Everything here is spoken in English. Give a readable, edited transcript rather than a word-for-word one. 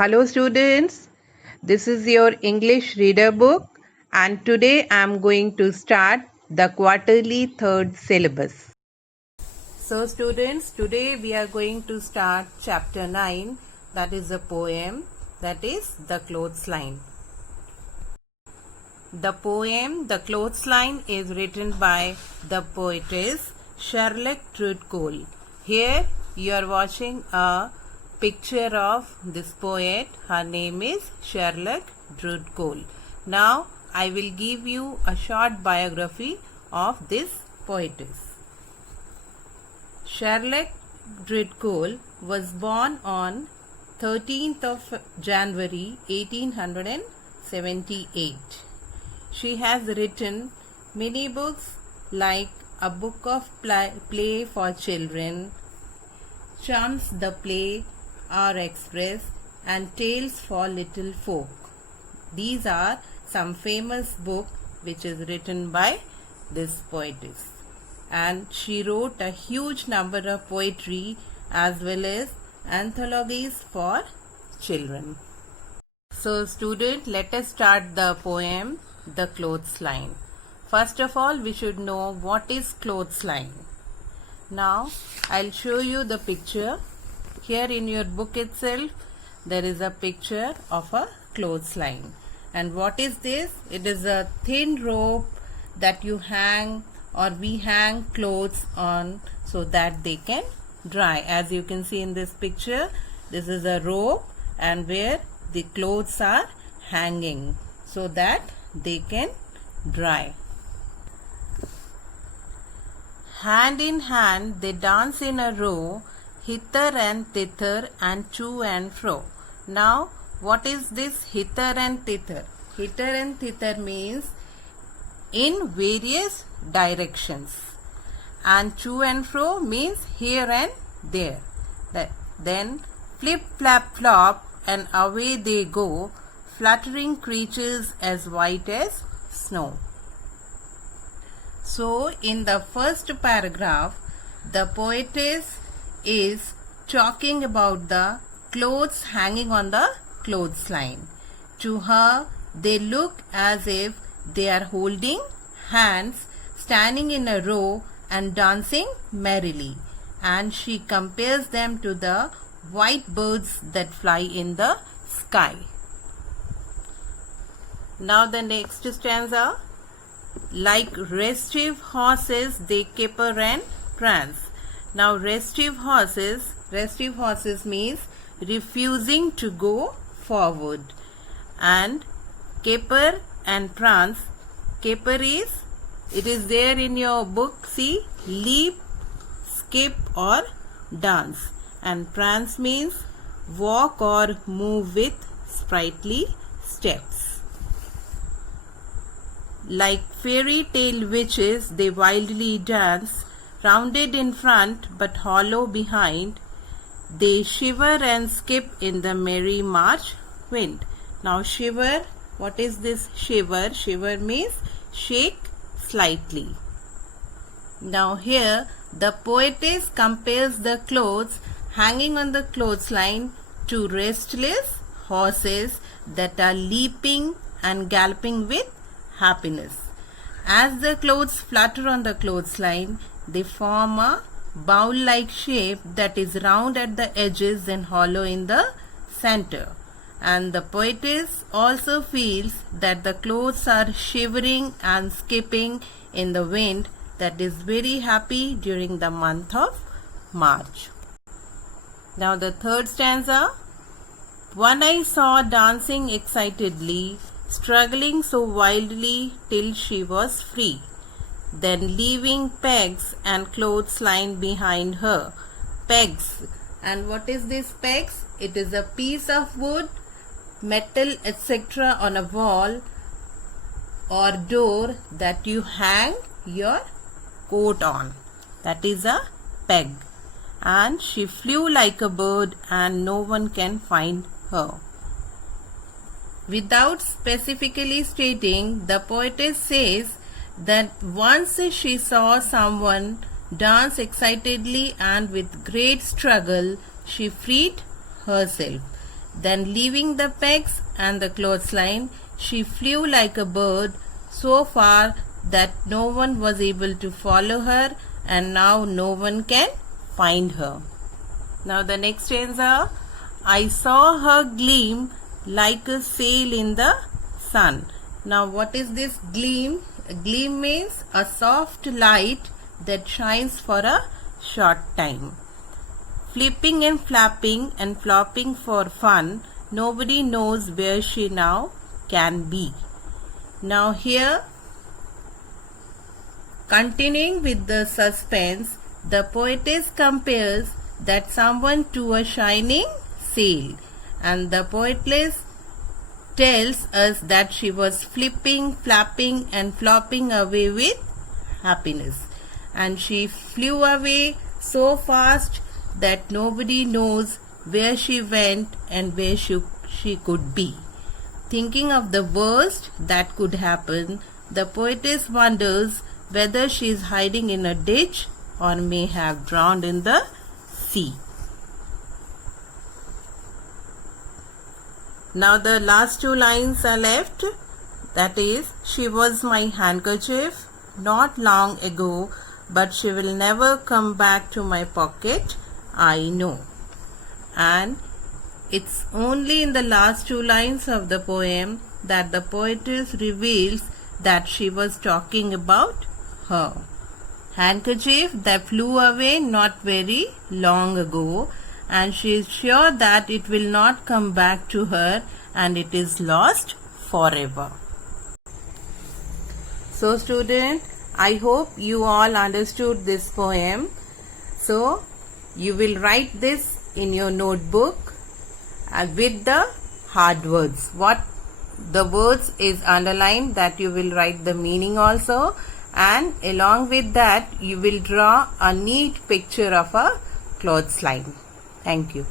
Hello students, this is your English reader book and today I am going to start the quarterly third syllabus. So students, today we are going to start chapter 9, that is a poem, that is The Clothesline. The poem The Clothesline is written by the poetess Charlotte Trude Cole. Here you are watching a picture of this poet. Her name is Charlotte Trude Cole. Now I will give you a short biography of this poetess. Charlotte Trude Cole was born on 13th of January 1878. She has written many books like A Book of Play for Children, Chums the Play, Our Express, and Tales for Little Folk. These are some famous books which is written by this poetess. And she wrote a huge number of poetry as well as anthologies for children. So student, let us start the poem The Clothesline. First of all, we should know what is clothesline. Now, I'll show you the picture. Here in your book itself, there is a picture of a clothesline. And what is this? It is a thin rope that you hang or we hang clothes on so that they can dry. As you can see in this picture, this is a rope and where the clothes are hanging so that they can dry. Hand in hand they dance in a row, hither and thither and to and fro. Now what is this hither and thither? Hither and thither means in various directions, and to and fro means here and there. Then flip flap flop and away they go, fluttering creatures as white as snow. So in the first paragraph, the poetess is talking about the clothes hanging on the clothesline. To her, they look as if they are holding hands, standing in a row and dancing merrily. And she compares them to the white birds that fly in the sky. Now the next stanza. Like restive horses they caper and prance. Now restive horses means refusing to go forward. And caper and prance. Caper is, it is there in your book, see, leap, skip or dance. And prance means walk or move with sprightly steps. Like fairy tale witches they wildly dance, rounded in front but hollow behind. They shiver and skip in the merry March wind. Now shiver, what is this shiver? Shiver means shake slightly. Now here the poetess compares the clothes hanging on the clothesline to restless horses that are leaping and galloping with happiness. As the clothes flutter on the clothesline, they form a bowl-like shape that is round at the edges and hollow in the center. And the poetess also feels that the clothes are shivering and skipping in the wind that is very happy during the month of March. Now the third stanza. One I saw dancing excitedly, struggling so wildly till she was free, then leaving pegs and clothesline behind her. Pegs. And what is this pegs? It is a piece of wood, metal, etc. on a wall or door that you hang your coat on. That is a peg. And she flew like a bird and no one can find her. Without specifically stating, the poetess says that once she saw someone dance excitedly and with great struggle, she freed herself. Then leaving the pegs and the clothesline, she flew like a bird so far that no one was able to follow her, and now no one can find her. Now the next stanza, I saw her gleam like a sail in the sun. Now what is this gleam? A gleam means a soft light that shines for a short time. Flipping and flapping and flopping for fun, nobody knows where she now can be. Now here, continuing with the suspense, the poetess compares that someone to a shining sail, and the poetess tells us that she was flipping, flapping and flopping away with happiness, and she flew away so fast that nobody knows where she went and where she could be. Thinking of the worst that could happen, the poetess wonders whether she is hiding in a ditch or may have drowned in the sea. Now the last two lines are left. That is, she was my handkerchief not long ago, but she will never come back to my pocket, I know. And it's only in the last two lines of the poem that the poetess reveals that she was talking about her handkerchief that flew away not very long ago, and she is sure that it will not come back to her and it is lost forever. So student, I hope you all understood this poem. So you will write this in your notebook with the hard words. What the words is underlined, that you will write the meaning also, and along with that you will draw a neat picture of a clothesline. Thank you.